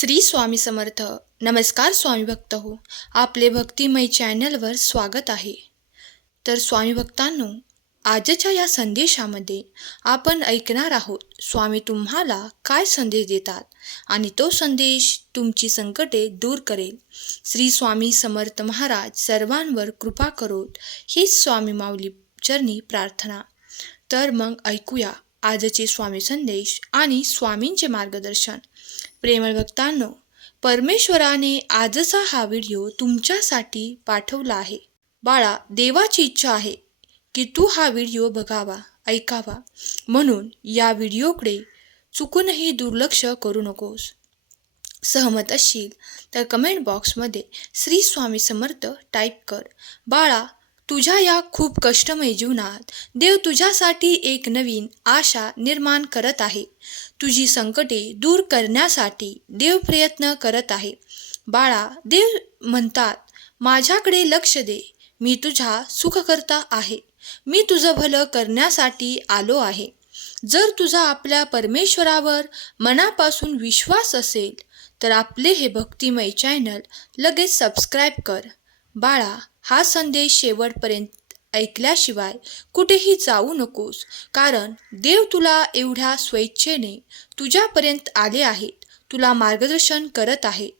श्री स्वामी समर्थ. नमस्कार स्वामी भक्त हो. आपले भक्तिमय चॅनलवर स्वागत आहे. तर स्वामी भक्तांनो आजच्या या संदेशामध्ये आपण ऐकणार आहोत स्वामी तुम्हाला काय संदेश देतात आणि तो संदेश तुमची संकटे दूर करेल. श्री स्वामी समर्थ महाराज सर्वांवर कृपा करोत हीच स्वामी माऊली चरणी प्रार्थना. तर मग ऐकूया. आजचे स्वामी संदेश आणि स्वामींचे मार्गदर्शन. प्रेमळ भक्तांनो परमेश्वराने आजचा हा व्हिडिओ तुमच्यासाठी पाठवला आहे. बाळा देवाची इच्छा आहे की तू हा व्हिडिओ बघावा ऐकावा. म्हणून या व्हिडिओकडे चुकूनही दुर्लक्ष करू नकोस. सहमत असशील तर कमेंट बॉक्समध्ये श्री स्वामी समर्थ टाईप कर. बाळा तुझ्या या खूप कष्टमय जीवनात देव तुझ्यासाठी एक नवीन आशा निर्माण करत आहे. तुझी संकटे दूर करण्यासाठी देव प्रयत्न करत आहे. बाळा देव म्हणतात माझ्याकडे लक्ष दे. मी तुझा सुखकर्ता आहे. मी तुझं भलं करण्यासाठी आलो आहे. जर तुझा आपल्या परमेश्वरावर मनापासून विश्वास असेल तर आपले हे भक्तिमय चॅनल लगेच सबस्क्राईब कर. बाळा हा संदेश शेवटपर्यंत ऐकल्याशिवाय कुठेही जाऊ नकोस. कारण देव तुला एवढ्या स्वेच्छेने तुझ्यापर्यंत आले आहेत. तुला मार्गदर्शन करत आहेत.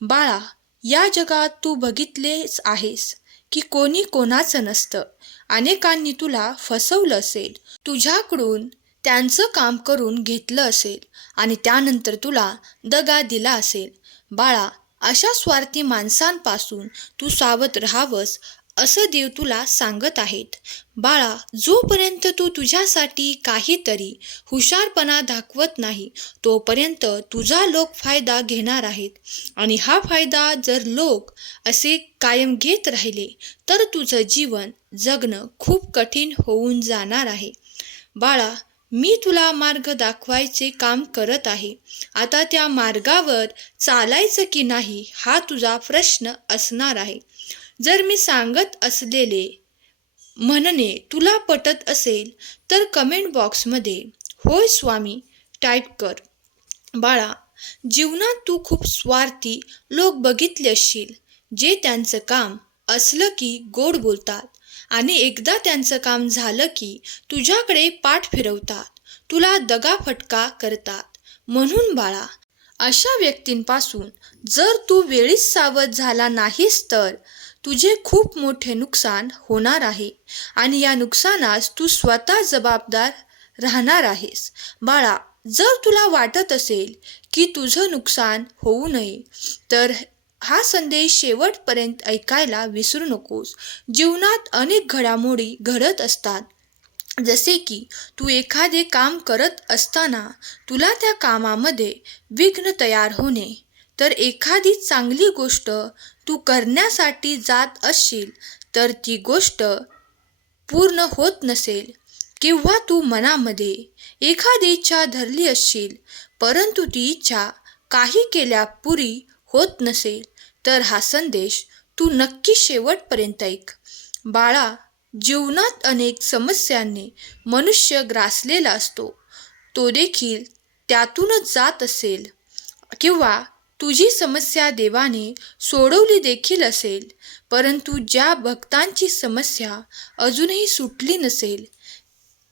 बाळा या जगात तू बघितलेच आहेस की कोणी कोणाचं नसतं. अनेकांनी तुला फसवलं असेल. तुझ्याकडून त्यांचं काम करून घेतलं असेल आणि त्यानंतर तुला दगा दिला असेल. बाळा अशा स्वार्थी माणसांपासून तू सावध राहावंस असं देव तुला सांगत आहेत. बाळा जोपर्यंत तू तुझ्यासाठी काहीतरी हुशारपणा दाखवत नाही तोपर्यंत तुझा लोक फायदा घेणार आहेत. आणि हा फायदा जर लोक असे कायम घेत राहिले तर तुझं जीवन जगणं खूप कठीण होऊन जाणार आहे. बाळा मी तुला मार्ग दाखवायचे काम करत आहे. आता त्या मार्गावर चालायचं की नाही हा तुझा प्रश्न असणार आहे. जर मी सांगत असलेले म्हणणे तुला पटत असेल तर कमेंट बॉक्समध्ये होय स्वामी टाईप कर. बाळा जीवनात तू खूप स्वार्थी लोक बघितले असशील जे त्यांचं काम असलं की गोड बोलतात. आणि एकदा त्यांचं काम झालं की तुझ्याकडे पाठ फिरवतात. तुला दगाफटका करतात. म्हणून बाळा अशा व्यक्तींपासून जर तू वेळीच सावध झाला नाहीस तर तुझे खूप मोठे नुकसान होणार आहे आणि या नुकसानास तू स्वतः जबाबदार राहणार आहेस. बाळा जर तुला वाटत असेल की तुझं नुकसान होऊ नये तर हा संदेश शेवटपर्यंत ऐकायला विसरू नकोस. जीवनात अनेक घडामोडी घडत असतात. जसे की तू एखादे काम करत असताना तुला त्या कामामध्ये विघ्न तयार होणे. तर एखादी चांगली गोष्ट तू करण्यासाठी जात असशील तर ती गोष्ट पूर्ण होत नसेल. किंवा तू मनामध्ये एखादी इच्छा धरली असशील परंतु ती इच्छा काही केल्यापुरी होत नसेल. तर हा संदेश तू नक्की शेवटपर्यंत ऐक. बाळा जीवनात अनेक समस्यांनी मनुष्य ग्रासलेला असतो. तो देखील त्यातूनच जात असेल. किंवा तुझी समस्या देवाने सोडवली देखील असेल परंतु ज्या भक्तांची समस्या अजूनही सुटली नसेल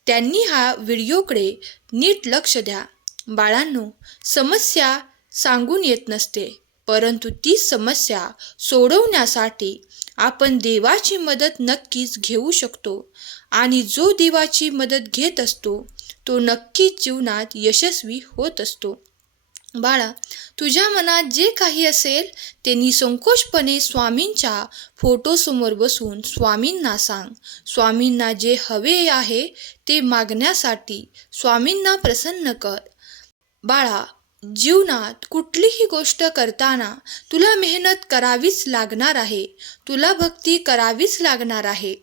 त्यांनी हा व्हिडिओकडे नीट लक्ष द्या. बाळांनो समस्या सांगून येत नसते. परंतु ती समस्या सोडवण्यासाठी आपण देवाची मदत नक्कीच घेऊ शकतो. आणि जो देवाची मदत घेत असतो तो नक्कीच जीवनात यशस्वी होत असतो. बाळा तुझ्या मनात जे काही असेल ते निसंकोचपणे स्वामींच्या फोटोसमोर बसून स्वामींना सांग. स्वामींना जे हवे आहे ते मागण्यासाठी स्वामींना प्रसन्न कर. बाळा जीवनात कुठलीही गोष्ट करताना तुला मेहनत करावीच लागणार आहे. तुला भक्ती करावीच लागणार आहे.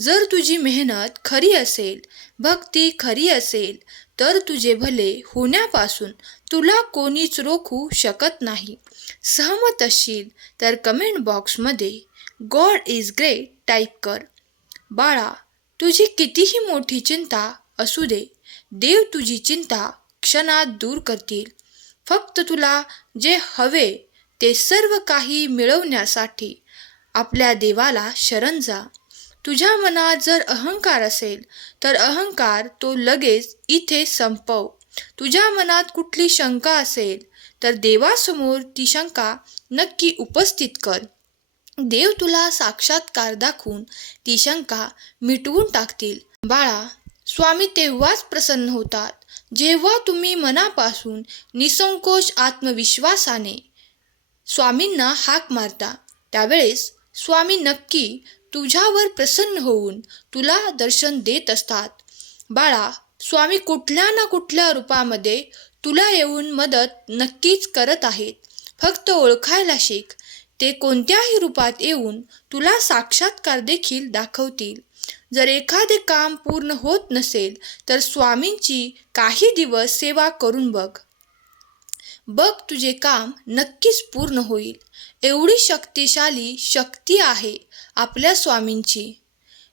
जर तुझी मेहनत खरी असेल भक्ती खरी असेल तर तुझे भले होण्यापासून तुला कोणीच रोखू शकत नाही. सहमत असशील तर कमेंट बॉक्समध्ये गॉड इज ग्रेट टाईप कर. बाळा तुझी कितीही मोठी चिंता असू दे. देव तुझी चिंता क्षणात दूर करतील. फक्त तुला जे हवे ते सर्व काही मिळवण्यासाठी आपल्या देवाला शरण जा. तुझ्या मनात जर अहंकार असेल तर अहंकार तो लगेच इथे संपव. तुझ्या मनात कुठली शंका असेल तर देवासमोर ती शंका नक्की उपस्थित कर. देव तुला साक्षात्कार दाखवून ती शंका मिटवून टाकतील. बाळा स्वामी तेव्हाच प्रसन्न होतात. जेव्हा तुम्ही मनापासून निसंकोच आत्मविश्वासाने स्वामींना हाक मारता त्यावेळेस स्वामी नक्की तुझ्यावर प्रसन्न होऊन तुला दर्शन देत असतात. बाळा स्वामी कुठल्या ना कुठल्या रूपामध्ये तुला येऊन मदत नक्कीच करत आहेत. फक्त ओळखायला शिक. ते कोणत्याही रूपात येऊन तुला साक्षात्कार देखील दाखवतील. जर एखादे काम पूर्ण होत नसेल तर स्वामींची काही दिवस सेवा करून बघ. बघ तुझे काम नक्कीच पूर्ण होईल. एवढी शक्तिशाली शक्ती आहे आपल्या स्वामींची.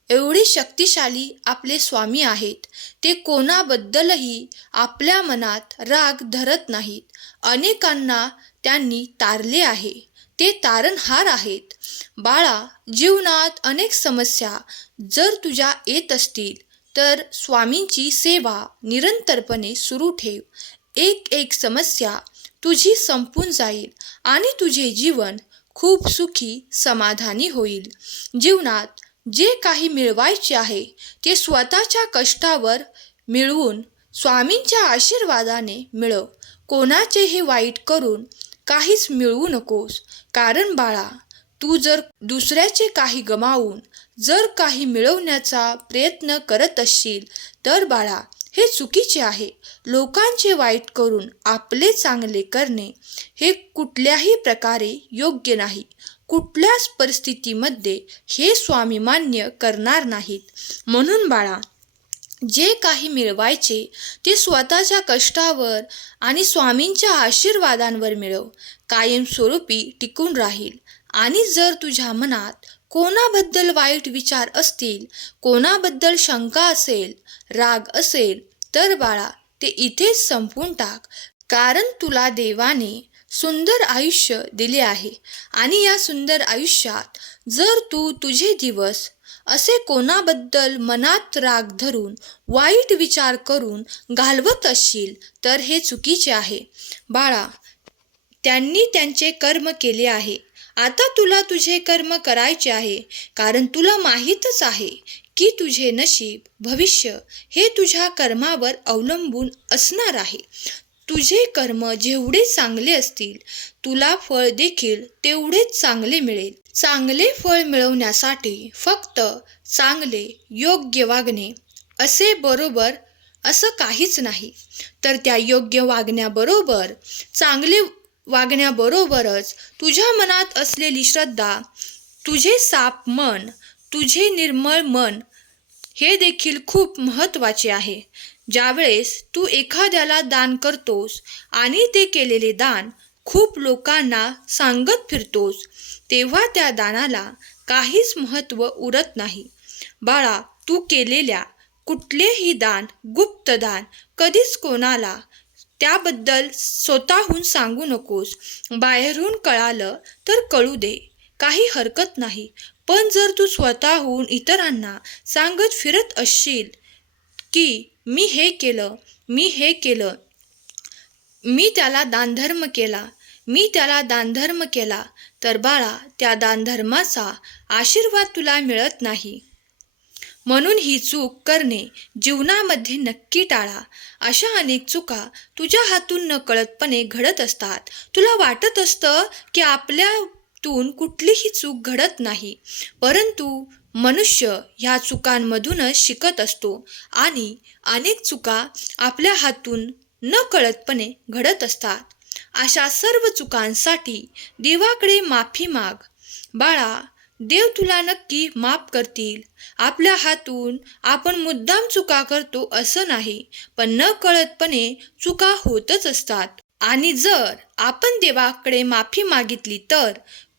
एवढी शक्तिशाली आपले स्वामी आहेत. ते कोणाबद्दलही आपल्या मनात राग धरत नाहीत. अनेकांना त्यांनी तारले आहे. ते तारणहार आहेत. बाळा जीवनात अनेक समस्या जर तुझ्या येत असतील तर स्वामींची सेवा निरंतरपणे सुरू ठेव. एक एक समस्या तुझी संपून जाईल आणि तुझे जीवन खूप सुखी समाधानी होईल. जीवनात जे काही मिळवायचे आहे ते स्वतःच्या कष्टावर मिळवून स्वामींच्या आशीर्वादाने मिळव. कोणाचेही वाईट करून काहीच मिळवू नकोस. कारण बाळा तू जर दुसऱ्याचे काही गमावून जर काही मिळवण्याचा प्रयत्न करत असशील तर बाळा हे चुकीचे आहे. लोकांचे वाईट करून आपले चांगले करणे हे कुठल्याही प्रकारे योग्य नाही. कुठल्याच परिस्थितीमध्ये हे स्वामी मान्य करणार नाहीत. म्हणून बाळा जे काही मिळवायचे ते स्वतःच्या कष्टावर आणि स्वामींच्या आशीर्वादांवर मिळव. कायमस्वरूपी टिकून राहील. आणि जर तुझ्या मनात कोणाबद्दल वाईट विचार असतील कोणाबद्दल शंका असेल राग असेल तर बाळा ते इथेच संपून टाक. कारण तुला देवाने सुंदर आयुष्य दिले आहे. आणि या सुंदर आयुष्यात जर तू तुझे दिवस असे कोणाबद्दल मनात राग धरून वाईट विचार करून घालवत असशील तर हे चुकीचे आहे. बाळा त्यांनी त्यांचे कर्म केले आहे. आता तुला तुझे कर्म करायचे आहे कारण तुला माहीतच आहे की तुझे नशीब भविष्य हे तुझ्या कर्मावर अवलंबून असणार आहे. तुझे कर्म जेवढे चांगले असतील तुला फळ देखील तेवढेच चांगले मिळेल. चांगले फळ मिळवण्यासाठी फक्त चांगले योग्य वागणे असे बरोबर असं काहीच नाही. तर त्या योग्य वागण्याबरोबर चांगले वागण्याबरोबरच तुझ्या मनात असलेली श्रद्धा तुझे साप मन तुझे निर्मळ मन हे देखील खूप महत्त्वाचे आहे. ज्यावेळेस तू एखाद्याला दान करतोस आणि ते केलेले दान खूप लोकांना सांगत फिरतोस तेव्हा त्या दानाला काहीच महत्त्व उरत नाही. बाळा तू केलेल्या कुठलेही दान गुप्त दान कधीच कोणाला त्याबद्दल स्वतःहून सांगू नकोस. बाहेरून कळालं तर कळू दे काही हरकत नाही. पण जर तू स्वतःहून इतरांना सांगत फिरत असशील की मी हे केलं मी हे केलं. मी त्याला दानधर्म केला मी त्याला दानधर्म केला. तर बाळा त्या दानधर्माचा आशीर्वाद तुला मिळत नाही. म्हणून ही चूक करणे जीवनामध्ये नक्की टाळा. अशा अनेक चुका तुझ्या हातून नकळतपणे घडत असतात. तुला वाटत असतं की आपल्यातून कुठलीही चूक घडत नाही. परंतु मनुष्य ह्या चुकांमधूनच शिकत असतो आणि अनेक चुका आपल्या हातून न कळतपणे घडत असतात. अशा सर्व चुकांसाठी देवाकडे माफी माग. बाळा देव तुला नक्की माफ करतील. आपल्या हातून आपण मुद्दाम चुका करतो असं नाही पण न कळतपणे चुका होतच असतात. आणि जर आपण देवाकडे माफी मागितली तर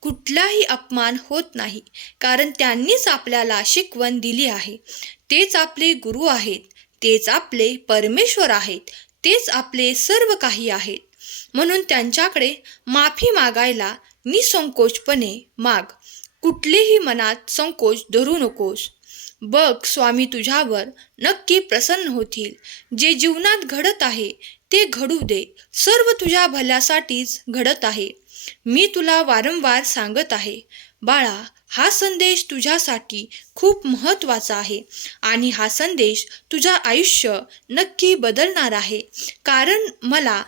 कुठलाही अपमान होत नाही कारण त्यांनीच आपल्याला शिकवण दिली आहे. तेच आपले गुरु आहेत तेच आपले परमेश्वर आहेत तेच आपले सर्व काही आहेत. म्हणून त्यांच्याकडे माफी मागायला निसंकोचपणे माग. कुठलेही मनात संकोच धरू नकोस. बघ स्वामी तुझ्यावर नक्की प्रसन्न होतील. जे जीवनात घडत आहे ते घडू दे. सर्व तुझ्या भल्यासाठीच घडत आहे. मी तुला वारंवार सांगत आहे. बाळा हा संदेश तुझ्यासाठी खूप महत्त्वाचा आहे आणि हा संदेश तुझं आयुष्य नक्की बदलणार आहे. कारण मला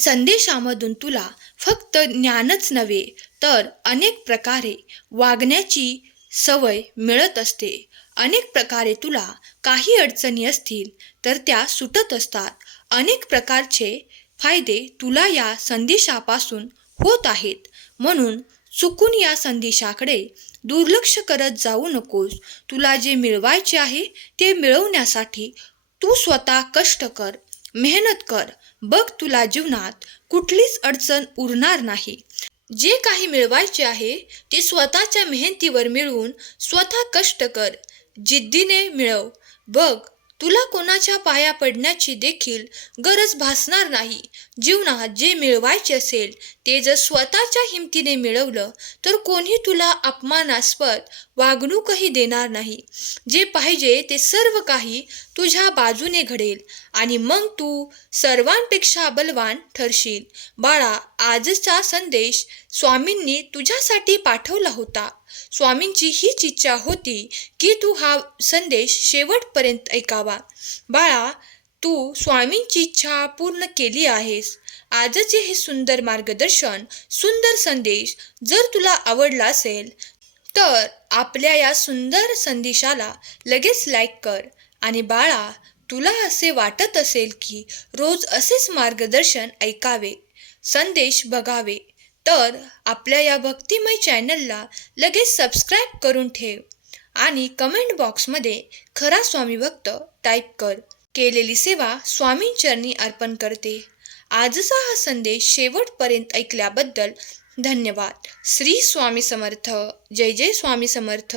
संदेशामधून तुला फक्त ज्ञानच नव्हे तर अनेक प्रकारे वागण्याची सवय मिळत असते. अनेक प्रकारे तुला काही अडचणी असतील तर त्या सुटत असतात. अनेक प्रकारचे फायदे तुला या संदेशापासून होत आहेत. म्हणून चुकून या संदेशाकडे दुर्लक्ष करत जाऊ नकोस. तुला जे मिळवायचे आहे ते मिळवण्यासाठी तू स्वतः कष्ट कर मेहनत कर. बघ तुला जीवनात कुठलीच अडचण उरणार नाही. जे काही मिळवायचे आहे ते स्वतःच्या मेहनतीवर मिळवून स्वतः कष्ट कर. जिद्दीने मिळव. बघ तुला कोणाच्या पाया पडण्याची देखील गरज भासणार नाही. जीवनात जे मिळवायचे असेल ते जर स्वतःच्या हिमतीने मिळवलं तर कोणी तुला अपमानास्पद वागणूकही देणार नाही. जे पाहिजे ते सर्व काही तुझ्या बाजूने घडेल आणि मग तू सर्वांपेक्षा बलवान ठरशील. बाळा आजचा संदेश स्वामींनी तुझ्यासाठी पाठवला होता. स्वामींची हीच इच्छा होती की तू हा संदेश शेवटपर्यंत ऐकावा. बाळा तू स्वामींची इच्छा पूर्ण केली आहेस. आजचे हे सुंदर मार्गदर्शन सुंदर संदेश जर तुला आवडला असेल तर आपल्या या सुंदर संदेशाला लगेच लाईक कर. आणि बाळा तुला असे वाटत असेल की रोज असेच मार्गदर्शन ऐकावे संदेश बघावे तर आपल्या या भक्तिमय चॅनलला लगेच सबस्क्राईब करून ठेव आणि कमेंट बॉक्समध्ये खरा स्वामी भक्त टाईप कर. केलेली सेवा स्वामींचरणी अर्पण करते. आजचा हा संदेश शेवटपर्यंत ऐकल्याबद्दल धन्यवाद. श्री स्वामी समर्थ. जय जय स्वामी समर्थ.